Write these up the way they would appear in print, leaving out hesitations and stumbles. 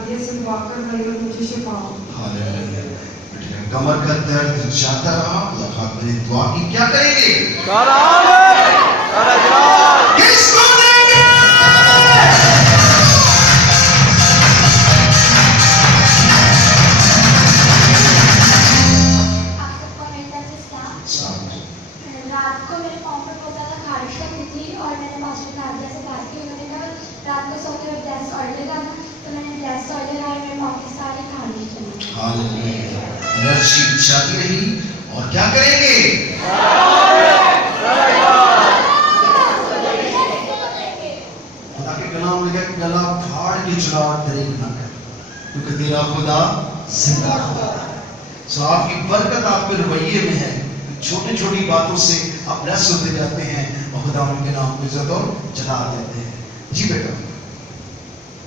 नादिया से दुआ करवाई और मुझे शिफा हो। हालेलुया। बेटे कमर का दर्द जाता रहा या खाक मैंने दुआ की, क्या करेंगे? किसको देंगे? रात को मेरे पाँव पर बहुत ज़्यादा खारिश लगी थी और मैंने मास्टर नादिया से बात की। उन्होंने कहा रात को सोते हुए ब्लेस्ड ऑयल लगाना, तो मैंने ब्लेस्ड ऑयल लगाया, मेरे पाँव की सारी खारिश चली। हालेलुया। एनर्जी जाती रही और क्या करेंगे? खुदा के कलाम में क्या, गला फाड़ के चुरा दरेक ना कर, क्योंकि तेरा खुदा जिंदा खुदा है। सो आपकी बरकत आपके रवैये में है, छोटी छोटी बातों से आप रस होते जाते हैं और खुदा उनके नाम को इज्जत और जला देते हैं। जी बेटा।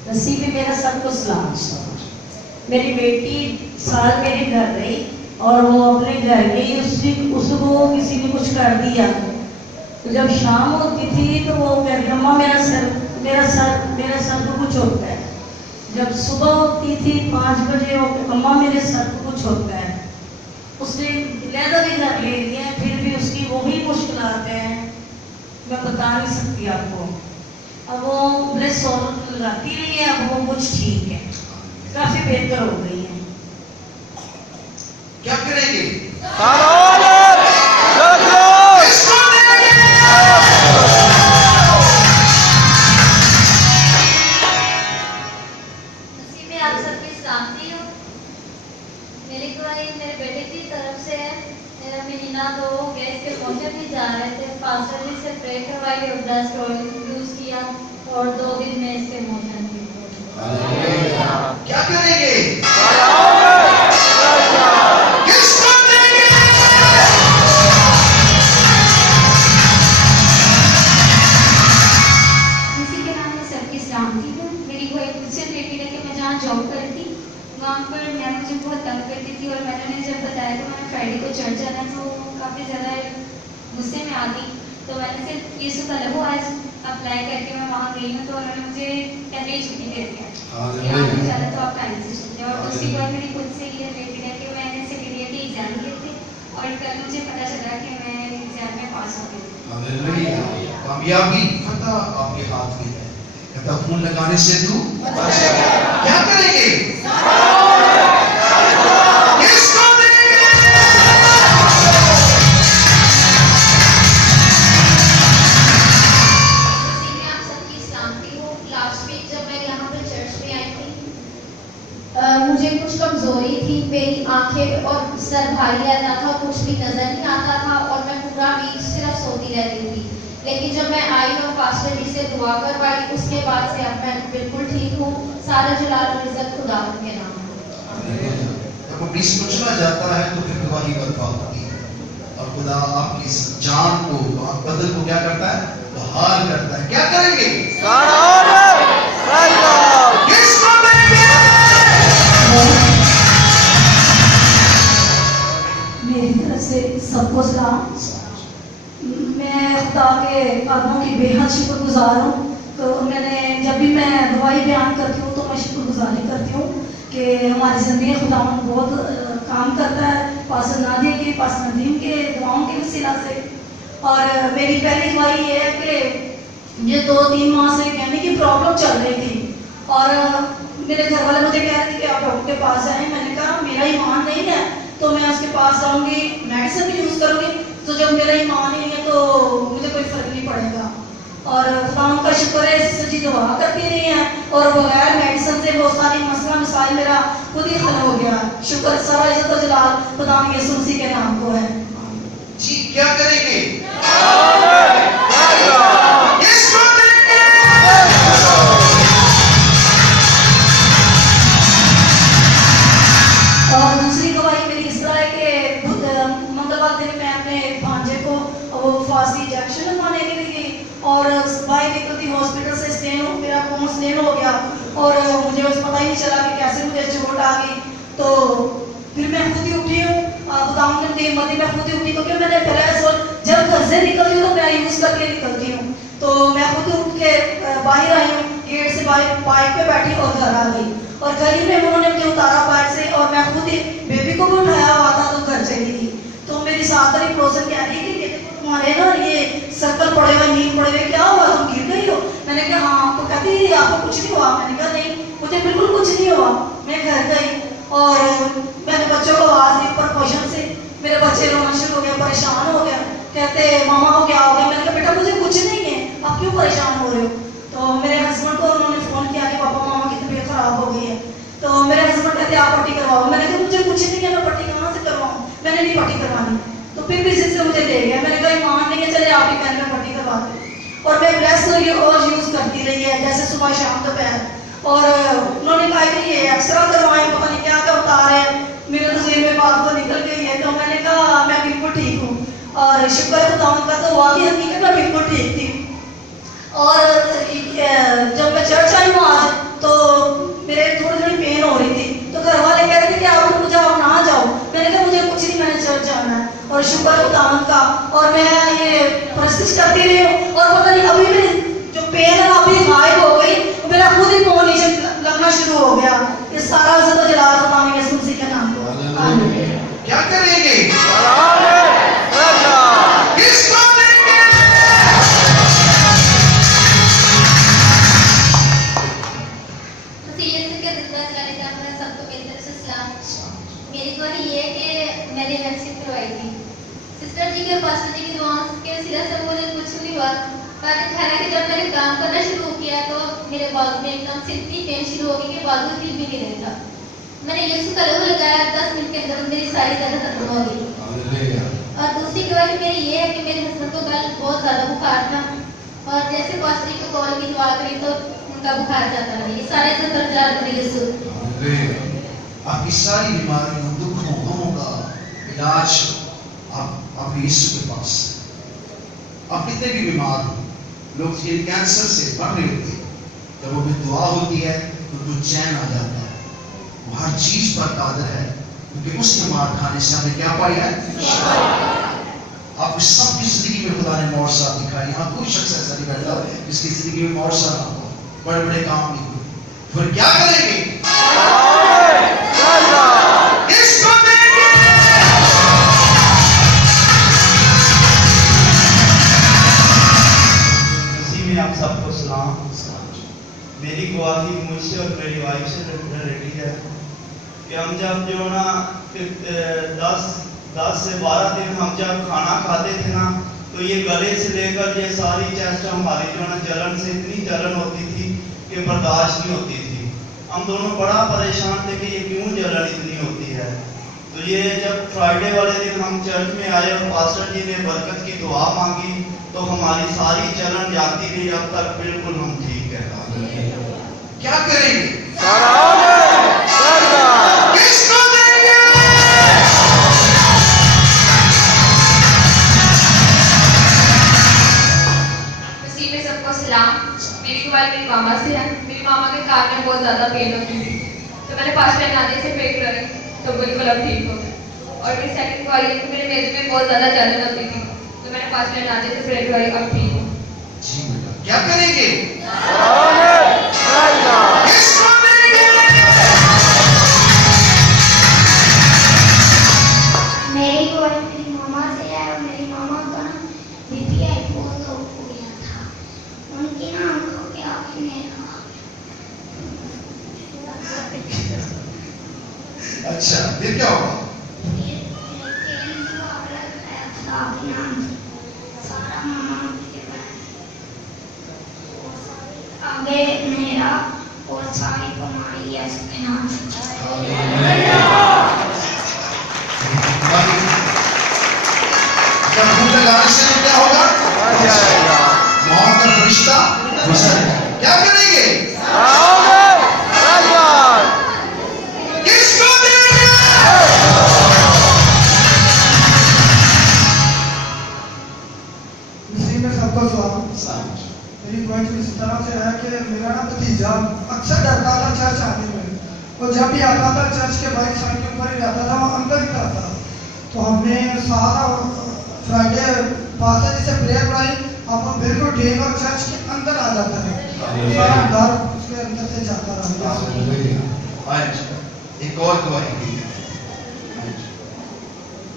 नसीब में मेरा सबको सलाम। मेरी बेटी साल मेरे घर रही और वो अपने घर गई, उसको किसी ने कुछ कर दिया। तो जब शाम होती थी तो वो कहती अम्मा मेरा सर को कुछ होता है। जब सुबह होती थी 5 बजे, अम्मा मेरे सर को कुछ होता है। उसने लहदा भी घर ले लिया, फिर भी उसकी वही मुश्किलात हैं, मैं बता नहीं सकती आपको। अब वो ब्लेस ऑयल लगाती रही है, अब वो कुछ ठीक है, काफी बेहतर हो गई है। क्या करेंगे? नसीब में आप सबकी सलामती हो। मेरी दुआई मेरे बेटे की तरफ से है। मेरा महीना 2 हो गया, इसके मोशन नहीं जा रहे थे। पास्टर जी से प्रे करवाई और ब्लेस्ड ऑयल यूज किया और 2 दिन में इसके मोशन ठीक हो गए। क्या करेंगे? इसी के नाम में सबकी सलामती हो। मेरी वो एक दूसरी बेटी है कि मैं जहाँ जॉब करती वहाँ पर मैम मुझे बहुत तंग करती थी और मैंने उन्हें जब बताया तो मैंने फ्राइडे को चर्च जाना, तो काफ़ी ज़्यादा गुस्से में आ गई। तो मैंने सिर्फ ये सुबह वो आज अप्लाई करके मैं वहाँ गई हूँ, तो उन्होंने मुझे टेम्परेरी छुट्टी दे दिया कि आप ज़्यादा तो आप टाइम से छुट्टी। और दूसरी बात मेरी खुद से ये बेटी है कि मैंने सेकेंडरी के एग्जाम दिए थे और कल मुझे पता चला कि मैं एग्जाम में पास हो गई। हालेलुया। कामयाबी फतह आपके हाथ में है। कहता खून लगाने से तू बच गया। क्या करेंगे? किसको देंगे? नसीब में आप सबकी सलामती हो। लास्ट वीक जब मैं यहाँ पर चर्च में आई थी, मुझे कुछ कमजोरी थी, मेरी आंखें और सर भारी रहता था, कुछ भी नजर नहीं आता था और मैं पूरा वीक सिर्फ सोती रहती थी। लेकिन जब मैं आई और पास्टर जी से दुआ करवाई, उसके बाद से अब मैं बिल्कुल ठीक हूँ। सारा जलाल और इज्जत खुदा के नाम है। जब वो बीच में चला जाता है तो फिर दुआ ही बर्फा होती है और खुदा आपकी इस जान को, बदल को क्या करता है? बहाल करता है। क्या करेंगे? किसको देंगे? मेरी तरफ से सबको सलाम। मैं खुदा के कदमों की बेहद शुक्रगुजार हूँ। तो मैंने जब भी मैं दवाई बयान करती हूँ तो मैं शुक्रगुजारी करती हूँ कि हमारी ज़िंदगी खुदा बहुत काम करता है, पास्टर नादिया के, पास्टर नदीम के दुआओं के वसीला से। और मेरी पहली दवाई ये है कि मुझे 2-3 माह से कहने की प्रॉब्लम चल रही थी और मेरे घर वाले मुझे कह रहे थे कि आप डॉक्टर के पास जाएं। मैंने कहा मेरा ईमान नहीं है तो मैं उसके पास जाऊंगी, मेडिसिन भी यूज़ करूंगी, तो जब मेरा ईमान ही नहीं है तो मुझे कोई फर्क नहीं पड़ेगा। और खुदा का शुक्र है, सच्ची दुआ करती रही हैं और बगैर मेडिसिन से बहुत सारी मसला मसाइल मेरा खुद ही हल हो गया। शुक्र सारा इज्जत और जलाल खुदा यीशु मसीह के नाम को है। जी क्या करेंगे? किसको देंगे? और दूसरी गवाही मेरी इस तरह है कि मंगलवार दिन मैं अपने भांजे को वो फांसी इंजेक्शन लगवाने के लिए गई और बाई निकलती हॉस्पिटल से मेरा खून स्टेन हो गया और मुझे उस पता ही नहीं चला कि कैसे मुझे चोट आ गई। तो फिर मैं खुद ही उठी हूँ, खुदाम ने मेरी मर्जी में खुद ही उठी, क्योंकि मैंने पहले जब घर से निकलती हूँ तो मैं यूज़ करके निकलती हूँ। तो मैं खुद उठ के बाहर आई हूँ, गेट से बाइक पे बैठी और घर आ गई और गली में उन्होंने मुझे उतारा बाइक से, और मैं खुद ही बेबी को भी उठाया हुआ था तो घर चली गई। तो मेरी साथ वाली पड़ोसन कह रही कि देखो तुम्हारे ना ये सर्कल पड़े हुए, नींद पड़े हुए, क्या हुआ, तुम गिर गई हो? मैंने कहा हाँ। तो कहती आपको कुछ नहीं हुआ? मैंने कहा नहीं, मुझे बिल्कुल कुछ नहीं हुआ। मैं घर गई और मैंने बच्चों को आवाज़ दी ऊपर पोषण से। मेरे बच्चे रोना शुरू हो गए, परेशान हो गया, कहते मामा को क्या हो गया? मैंने कहा बेटा मुझे कुछ नहीं है, आप क्यों परेशान हो रहे हो? तो मेरे हस्बैंड को उन्होंने फ़ोन किया कि पापा मामा की तबीयत खराब हो गई है। तो मेरे हस्बैंड कहते आप पट्टी करवाओ। मैंने कहा मुझे कुछ नहीं है, मैं पट्टी कहाँ से करवाऊँ? मैंने नहीं पट्टी करवानी। तो फिर किसी से मुझे ले गया। मैंने कहा ईमान नहीं है, चले आप ही कहने में पट्टी करवा दो। और मैं ब्रेस्ट और यूज़ करती रही है, जैसे सुबह शाम दोपहर। और उन्होंने कहा कि ये एक्सरा करवाएं, पता नहीं क्या क्या बता रहे हैं। मेरे तस्वीर में बात तो निकल गई है। तो मैंने कहा मैं बिल्कुल ठीक हूँ, और शुक्र खुदावंद का तो वाकई हकीकत में बिल्कुल ठीक थी। और जब मैं चर्च आई हूँ आज, तो मेरे थोड़ी थोड़ी पेन हो रही थी। तो घर वाले कह रहे थे कि आप रुक जाओ, ना जाओ। मैंने कहा मुझे कुछ नहीं, मैंने चर्च जाना है। और शुक्र खुदावंद का, और मैं ये प्रैक्टिस करती रही हूँ। और पता नहीं अभी मेरी जो पेन है अभी गायब हो गई, मेरा खुद ही पाँव नीचे लगना शुरू हो गया। ये सारा ज़िंदा जलाल खुदा में यीशु मसीह के नाम को क्या करेंगे? किसको देंगे? सबको मेरी तरफ से सलाम। मेरी गवाही ये है कि मैंने वैक्सीन करवाई थी। सिस्टर जी के पास्टर जी की दुआओं के सिला से मुझे कुछ नहीं हुआ। पर हालांकि जब मैंने काम करना शुरू किया तो मेरे बाजू में एकदम से इतनी पेन शुरू हो गई कि बाजू हिल भी नहीं रहा था। मैंने यीशु का लहू लगाया, 10 मिनट के अंदर मेरी सारी दर्द खत्म हो गई। और दूसरी गवाही मेरी ये है कि मेरे हस्बैंड को कल बहुत ज़्यादा बुखार था, और जैसे पास्टर जी को कॉल की दुआ करी तो उनका बुखार जाता रहा। ये सारे ज़िंदा जलाल खुदा यीशु। आपकी सारी बीमारियों, दुखों, गमों का इलाज आप यीशु के पास। आप कितने भी बीमार हो, लोग ये कैंसर से मर रहे होते हैं, जब वो भी दुआ होती है तो उनको चैन आ जाता है। वो हर चीज पर कादर है, क्योंकि उसके मार खाने से हमने क्या पाया है? आपकी सबकी जिंदगी में खुदा ने मौसा दिखाई। यहाँ कोई शख्स ऐसा नहीं बैठा जिसकी जिंदगी में मौसा ना हो, बड़े बड़े काम नहीं हुए। फिर क्या करेंगे? किसको देंगे? मसीह में आप सबको सलाम। मेरी गवाही मुझसे और मेरी वाइफ से रिलेटेड है कि हम जब जो ना 10 से 12 दिन हम जब खाना खाते थे ना, तो ये गले से लेकर ये सारी चेस्ट हमारी जो ना जलन से इतनी जलन होती थी कि बर्दाश्त नहीं होती थी। हम दोनों बड़ा परेशान थे कि ये क्यों जलन इतनी होती है। तो ये जब फ्राइडे वाले दिन हम चर्च में आए और पास्टर जी ने बरकत की दुआ मांगी, तो हमारी सारी जलन जाती रही, अब तक बिल्कुल हम ठीक है। क्या करेंगे? किसको देंगे? मसीह में सबको सलाम। मेरी गवाही मेरी मामा से है। मेरी मामा के कान में बहुत ज़्यादा पेन होती थी, तो मैंने पास्टर नादे से प्रे करी तो बिल्कुल अब ठीक हो गया। और मेरी सेकंड गवाही है कि मेरे मेरे में बहुत ज़्यादा जलन होती थी, तो मैंने पास्टर नादे से प्रे करी, अब ठीक हो। जी बेटा, क्या करेंगे? मेरी गवाही मेरी मामा से है। और मेरी मामा का ना बीपीआई बहुत लो हो गया था, उनकी ना आंखों के आगे में अच्छा, फिर क्या होगा? आगे मेरा और सारी कमाई है इसके नाम से। जब मुंह लगाने से क्या होगा? मौत का फरिश्ता गुजरेगा। क्या करेंगे? किसको देंगे? इसी में सबको सलाम। मेरी गवाही इस तरह से है कि मेरा ना भतीजा अक्सर डरता था चर्च आने में, और जब भी आता था चर्च के बाइक साइड के ऊपर ही रहता था, वो अंदर ही रहता था। तो हमने सारा फ्राइडे पास्टर जी से प्रेयर कराई, अब वो बिल्कुल ठीक और चर्च के अंदर आ जाता है, सारा घर उसके अंदर से जाता रहा। हाँ जी, एक और गवाही दी है। हाँ जी,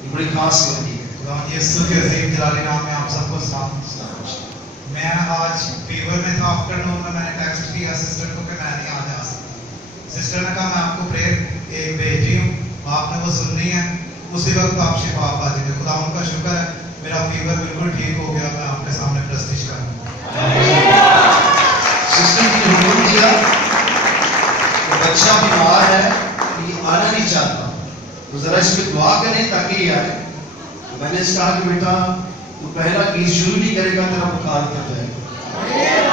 ये बड़ी खास गवाही है। खुदा यीशु के अजीम जलाली नाम में आप सबको सलाम। मैं आज फीवर में था, आफ्टरनून में मैंने टेक्स्ट किया सिस्टर को कि मैं नहीं आज आ सकता। सिस्टर ने कहा मैं आपको प्रेयर एक भेज रही हूँ, आपने वो सुननी है, उसी वक्त आप शिफा पा जाएंगे। खुदा उनका शुक्र है, मेरा फीवर बिल्कुल ठीक हो गया। मैं आपके सामने प्रस्तुत करूँ। सिस्टर की हुक्म दिया, तो बच्चा बीमार है, ये आना नहीं चाहता, तो जरा इस पे दुआ करें ताकि ये आए। तो मैंने इसका कहा कि बेटा तू पहला गीत शुरू नहीं करेगा, तेरा बुखार उतर जाएगा।